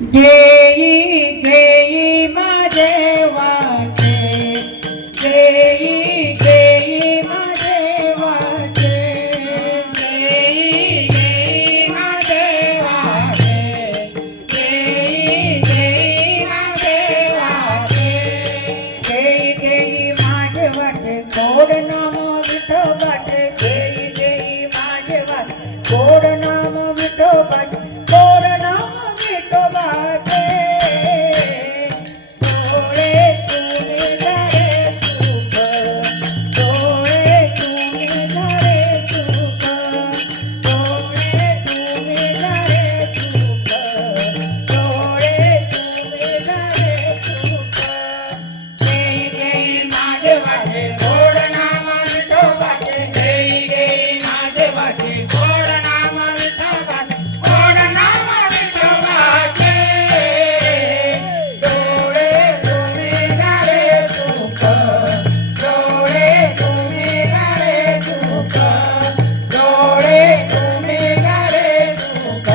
घेई घेई माझे वाटे, घेई घेई माझे वाटे, घेई घेई माझे वाटे, घेई घेई माझे वाटे, घेई घेई माझे वाटे गोड नाम विठोबाचे, घेई घेई माझे वाटे गोड नाम विठोबाचे, गोड नाम विठोबाचे. डोळे तुम्ही झाले सुख, डोळे तुम्ही झाले सुख, डोळे तुम्ही झाले सुख, डोळे तुम्ही झाले सुख. घेई घेई माझे वाटे गोड नाम विठोबाचे, घेई घेई माझे वाटे गोड नाम विठोबाचे, गोड नाम विठोबाचे. डोळे तुम्ही झाले सुख, डोळे तुम्ही झाले सुख, डोळे तुम्ही झाले सुख,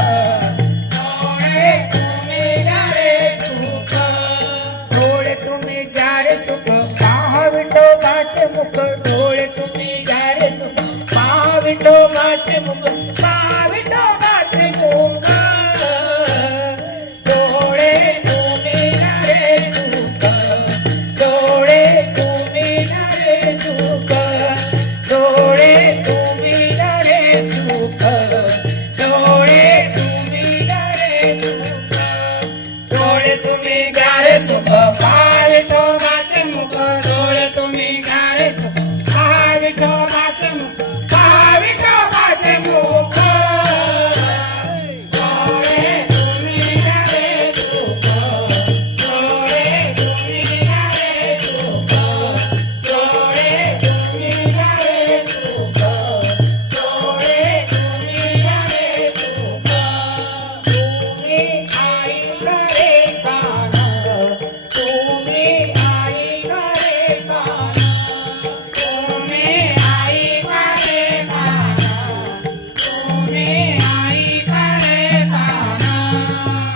डोळे तुम्ही झाले सुख. डोळे तुम्ही जारे सुख पहा विठोबाचे मुख, डोळे तुम्ही जारे सुख पहा विठोबाचे मुख, पहा विठोबाचे मुख. डोळे तुम्ही जारे सुख, डोळे तुम्ही जारे सुख, डोळे तुम्ही जारे सुख, डोळे तुम्ही जारे सुख. डोळे तुम्ही गारे सुख पहा विठोबाचे मुख, डोळे तुम्ही गारे सुख पहा विठोबाचे मुख, पहा विठोबाचे मुख. डोळे तुम्ही गारे सुख, डोळे तुम्ही गारे सुख, डोळे तुम्ही गारे सुख, डोळे तुम्ही गारे सुख. तुम्ही ऐका रे कान, तुम्ही ऐका रे कान, तुम्ही ऐका रे कान, तुम्ही ऐका रे कान.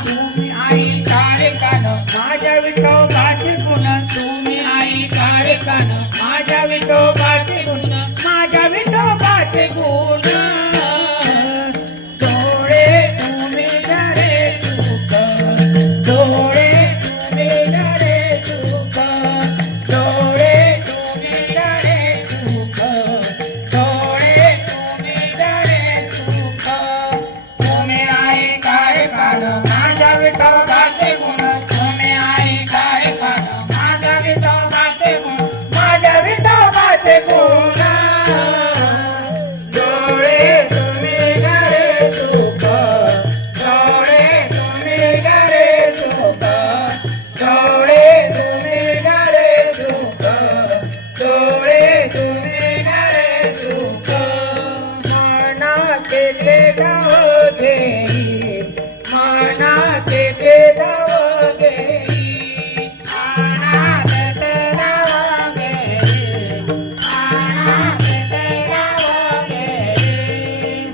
तुम्ही ऐका रे कान माझ्या विठोबाचे गुण, तुम्ही ऐका रे कान माझ्या विठोबाचे गुण, माझ्या विठोबाचे गुण. डोळे तुम्ही झाले सुख, डोळे तुम्ही झाले सुख, डोळे तुम्ही झाले सुख, डोळे तुम्ही झाले सुख. तुम्ही ऐका रे कान माझ्या विठोबाचे गुण, तुम्ही ऐका रे कान माझ्या विठोबाचे गुण, माझ्या विठोबाचे गुण. डोळे तुम्ही गारे सुख, डोळे तुम्ही गारे सुख, डोळे तुम्ही गारे सुख, डोळे तुम्ही गारे सुख. मनाचे ते धाव घेई, मनाचे ते धाव घेई, आनात ते राव घेई, आनात ते राव घेई.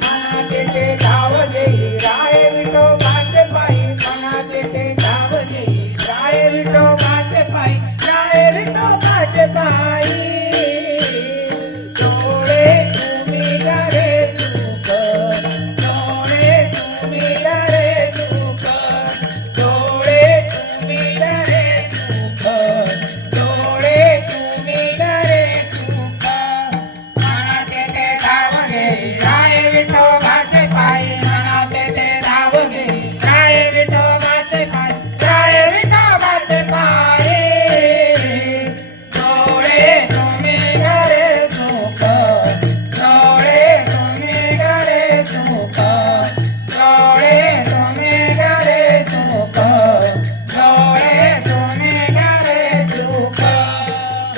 मनाचे ते धाव घेई राय विठोबाचे पायी, मनाचे ते धाव घेई राय विठोबाचे पायी, राय विठोबाचे पायी. डोळे तुम्ही झाले सुख, डोळे तुम्ही झाले सुख, डोळे तुम्ही झाले सुख, डोळे तुम्ही झाले सुख. मनाते ते धाव घेई राय विठोबाचे पायी, मनाते ते धाव घेई राय विठोबाचे पायी, राय विठोबाचे पायी. डोळे तुम्ही गारे सुख, डोळे तुम्ही गारे सुख, डोळे तुम्ही गारे सुख, डोळे तुम्ही गारे सुख.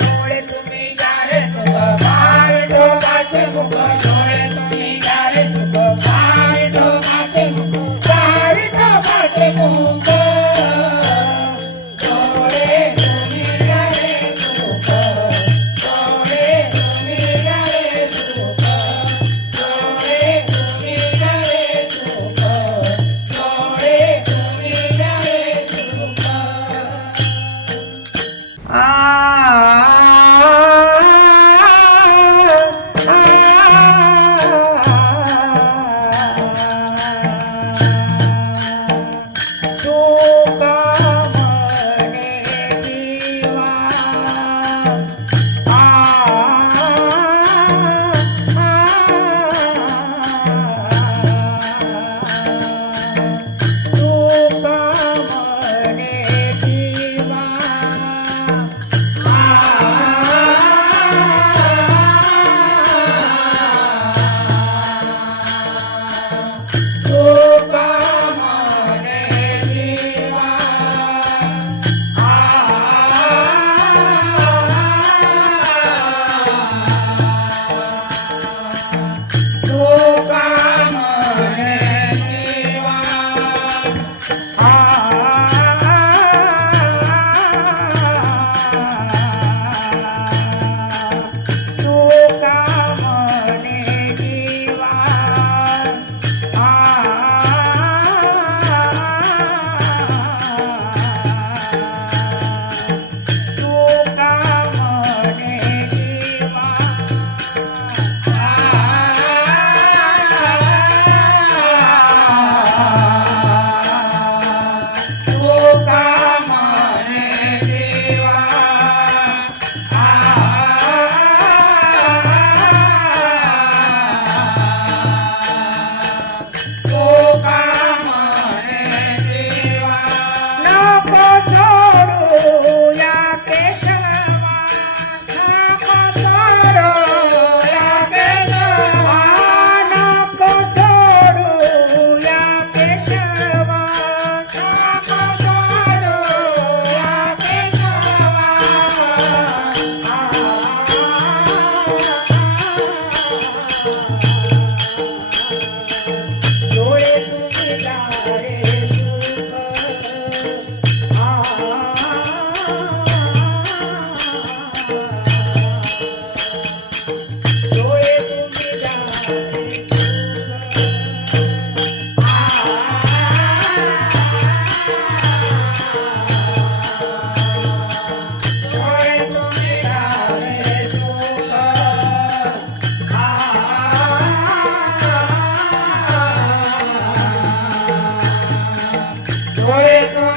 डोळे तुम्ही गारे सुख पहा विठोबाचे मुख, डोळे तुम्ही गारे सुख पहा विठोबाचे मुख, पहा विठोबाचे मुख. डोळे तुम्ही गारे सुख, डोळे तुम्ही गारे सुख, डोळे तुम्ही गारे सुख, डोळे तुम्ही गारे रे तो